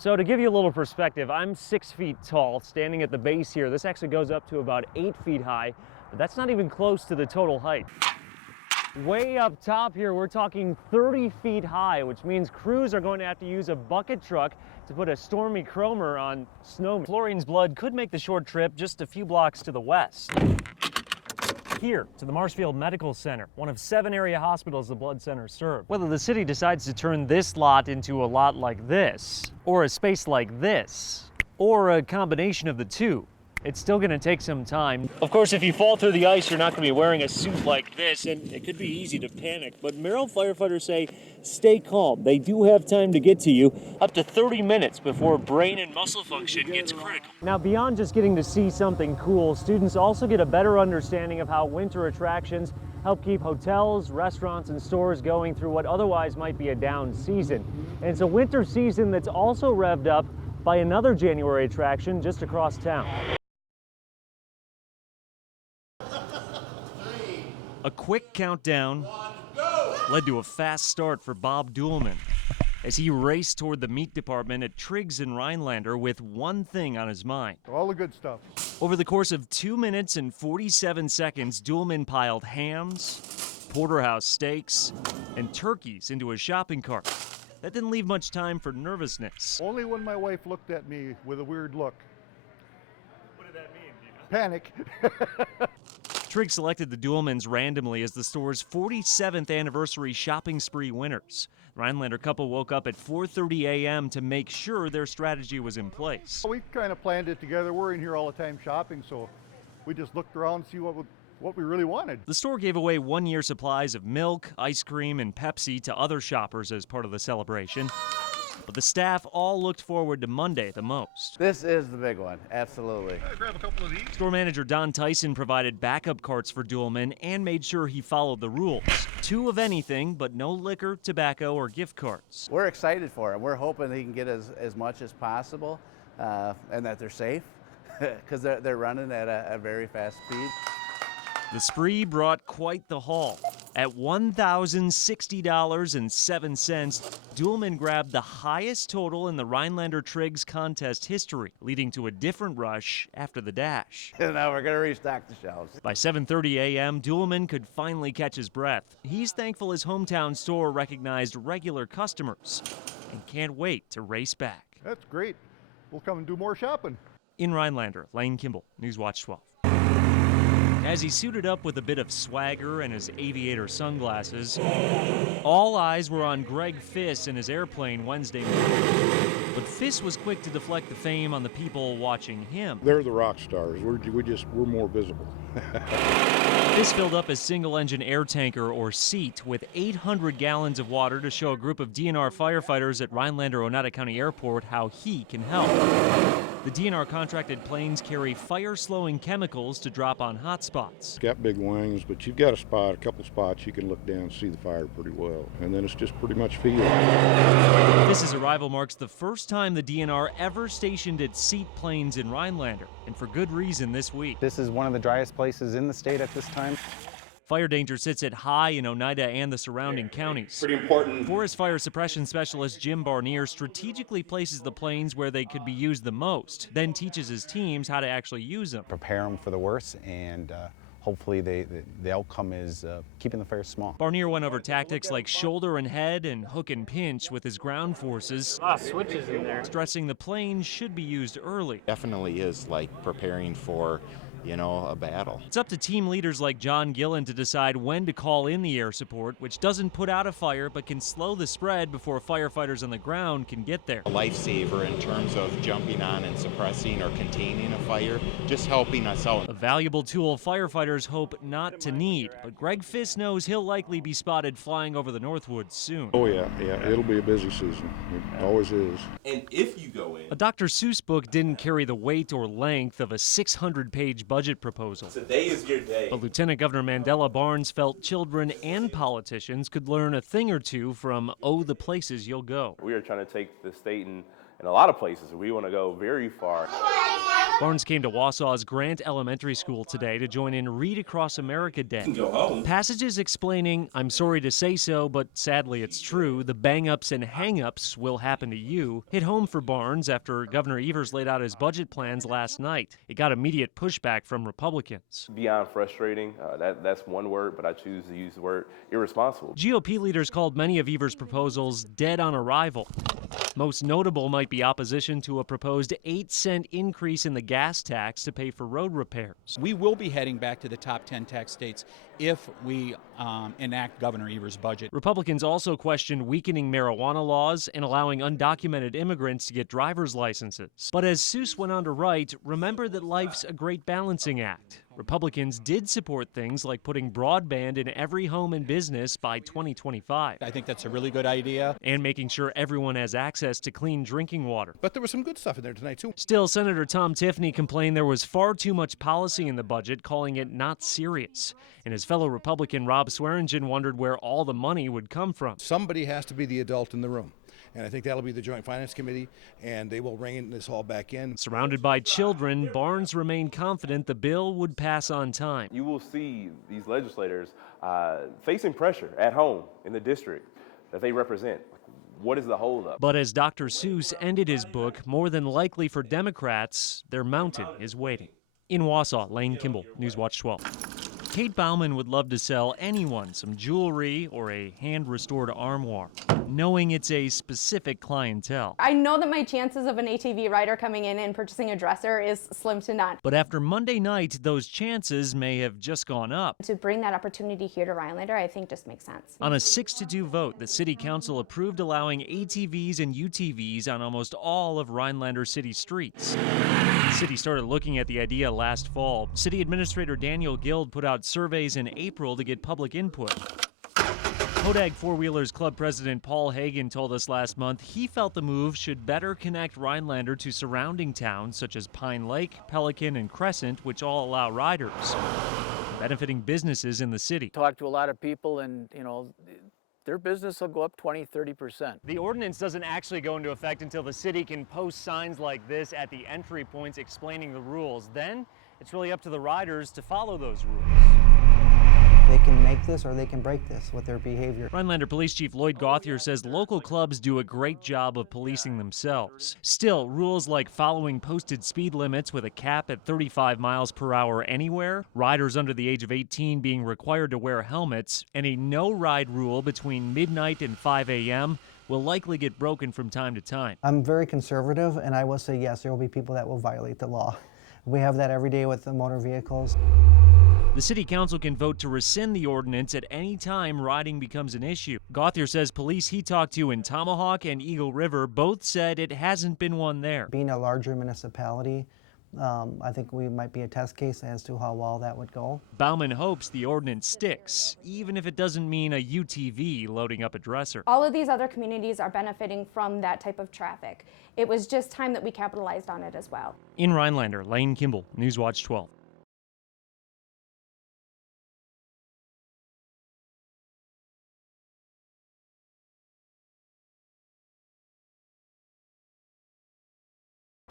So to give you a little perspective, I'm 6 feet tall, standing at the base here. This actually goes up to about 8 feet high, but that's not even close to the total height. Way up top here, we're talking 30 feet high, which means crews are going to have to use a bucket truck to put a Stormy Cromer on snow. Florine's blood could make the short trip just a few blocks to the west. Here to the Marshfield Medical Center, one of 7 area hospitals the blood center serves. Whether the city decides to turn this lot into a lot like this, or a space like this, or a combination of the two, it's still going to take some time. Of course, if you fall through the ice, you're not going to be wearing a suit like this, and it could be easy to panic. But Merrill firefighters say stay calm. They do have time to get to you up to 30 minutes before brain and muscle function gets critical. Now, beyond just getting to see something cool, students also get a better understanding of how winter attractions help keep hotels, restaurants, and stores going through what otherwise might be a down season. And it's a winter season that's also revved up by another January attraction just across town. A quick countdown led to a fast start for Bob Duhlman as he raced toward the meat department at Triggs and Rhinelander with one thing on his mind. All the good stuff. Over the course of 2 minutes and 47 seconds, Duhlman piled hams, porterhouse steaks, and turkeys into a shopping cart. That didn't leave much time for nervousness. Only when my wife looked at me with a weird look. What did that mean, do you know? Panic. Trigg selected the Duhlmans randomly as the store's 47th anniversary shopping spree winners. The Rhinelander couple woke up at 4:30 a.m. to make sure their strategy was in place. We kind of planned it together. We're in here all the time shopping, so we just looked around and see what we really wanted. The store gave away 1 year supplies of milk, ice cream, and Pepsi to other shoppers as part of the celebration. But the staff all looked forward to Monday the most. This is the big one, absolutely. Can I grab a couple of these? Store manager Don Tyson provided backup carts for Duhlman and made sure he followed the rules. 2 of anything, but no liquor, tobacco, or gift cards. We're excited for him. We're hoping he can get as much as possible and that they're safe because they're running at a very fast speed. The spree brought quite the haul. At $1,060.07, Duhlman grabbed the highest total in the Rhinelander Triggs contest history, leading to a different rush after the dash. And now we're going to restock the shelves. By 7:30 a.m., Duhlman could finally catch his breath. He's thankful his hometown store recognized regular customers and can't wait to race back. That's great. We'll come and do more shopping. In Rhinelander, Lane Kimble, Newswatch 12. As he suited up with a bit of swagger and his aviator sunglasses, all eyes were on Greg Fiss in his airplane Wednesday morning. But Fiss was quick to deflect the fame on the people watching him. They're the rock stars. We're more visible. Fiss filled up his single-engine air tanker, or seat, with 800 gallons of water to show a group of DNR firefighters at Rhinelander-Oneida County Airport how he can help. The DNR contracted planes carry fire-slowing chemicals to drop on hot spots. It's got big wings, but you've got a couple spots you can look down and see the fire pretty well. And then it's just pretty much feel. Fiss's arrival marks the first time the DNR ever stationed its seat planes in Rhinelander, and for good reason this week. This is one of the driest places in the state at this time. Fire danger sits at high in Oneida and the surrounding counties. Pretty important. Forest fire suppression specialist Jim Barnier strategically places the planes where they could be used the most, then teaches his teams how to actually use them. Prepare them for the worst, and hopefully the outcome is keeping the fire small. Barnier went over tactics like shoulder and head and hook and pinch with his ground forces. Switches in there. Stressing the plane should be used early. Definitely is like preparing for, a battle. It's up to team leaders like John Gillen to decide when to call in the air support, which doesn't put out a fire but can slow the spread before firefighters on the ground can get there. A lifesaver in terms of jumping on and suppressing or containing a fire, just helping us out. A valuable tool firefighters hope not to need, but Greg Fiss knows he'll likely be spotted flying over the Northwoods soon. Oh yeah, it'll be a busy season. It always is. And if you go in, A Dr. Seuss book didn't carry the weight or length of a 600-page budget proposal. today is your day. But Lieutenant Governor Mandela Barnes felt children and politicians could learn a thing or two from Oh, the Places You'll Go. We are trying to take the state in a lot of places. We want to go very far. Barnes came to Wausau's Grant Elementary School today to join in Read Across America Day. You can go home. Passages explaining, I'm sorry to say so, but sadly it's true, the bang-ups and hang-ups will happen to you, hit home for Barnes after Governor Evers laid out his budget plans last night. It got immediate pushback from Republicans. Beyond frustrating, that's one word, but I choose to use the word irresponsible. GOP leaders called many of Evers' proposals dead on arrival. Most notable might be opposition to a proposed 8-cent increase in the gas tax to pay for road repairs. We will be heading back to the top 10 tax states if we enact Governor Evers' budget. Republicans also questioned weakening marijuana laws and allowing undocumented immigrants to get driver's licenses. But as Seuss went on to write, remember that life's a great balancing act. Republicans did support things like putting broadband in every home and business by 2025. I think that's a really good idea. And making sure everyone has access to clean drinking water. But there was some good stuff in there tonight, too. Still, Senator Tom Tiffany complained there was far too much policy in the budget, calling it not serious. And his fellow Republican Rob Swearingen wondered where all the money would come from. Somebody has to be the adult in the room. And I think that'll be the Joint Finance Committee, and they will rein this all back in. Surrounded by children, Barnes remained confident the bill would pass on time. You will see these legislators facing pressure at home in the district that they represent. What is the holdup? But as Dr. Seuss ended his book, more than likely for Democrats, their mountain is waiting. In Wausau, Lane Kimble, Newswatch 12. Kate Bauman would love to sell anyone some jewelry or a hand-restored armoire, knowing it's a specific clientele. I know that my chances of an ATV rider coming in and purchasing a dresser is slim to none. But after Monday night, those chances may have just gone up. To bring that opportunity here to Rhinelander, I think just makes sense. On a 6-2 vote, the City Council approved allowing ATVs and UTVs on almost all of Rhinelander city streets. The city started looking at the idea last fall. City Administrator Daniel Guild put out surveys in April to get public input. Hodag Four-Wheelers Club President Paul Hagan told us last month he felt the move should better connect Rhinelander to surrounding towns such as Pine Lake, Pelican, and Crescent, which all allow riders, benefiting businesses in the city. Talked to a lot of people, and their business will go up 20-30%. The ordinance doesn't actually go into effect until the city can post signs like this at the entry points explaining the rules. Then it's really up to the riders to follow those rules. They can make this or they can break this with their behavior. Rhinelander Police Chief Lloyd Gauthier says local clubs do a great job of policing themselves. Still, rules like following posted speed limits with a cap at 35 miles per hour anywhere, riders under the age of 18 being required to wear helmets, and a no-ride rule between midnight and 5 a.m. will likely get broken from time to time. I'm very conservative, and I will say yes, there will be people that will violate the law. We have that every day with the motor vehicles. The City Council can vote to rescind the ordinance at any time riding becomes an issue. Gauthier says police he talked to in Tomahawk and Eagle River both said it hasn't been one there. Being a larger municipality, I think we might be a test case as to how well that would go. Bauman hopes the ordinance sticks, even if it doesn't mean a UTV loading up a dresser. All of these other communities are benefiting from that type of traffic. It was just time that we capitalized on it as well. In Rhinelander, Lane Kimble, Newswatch 12.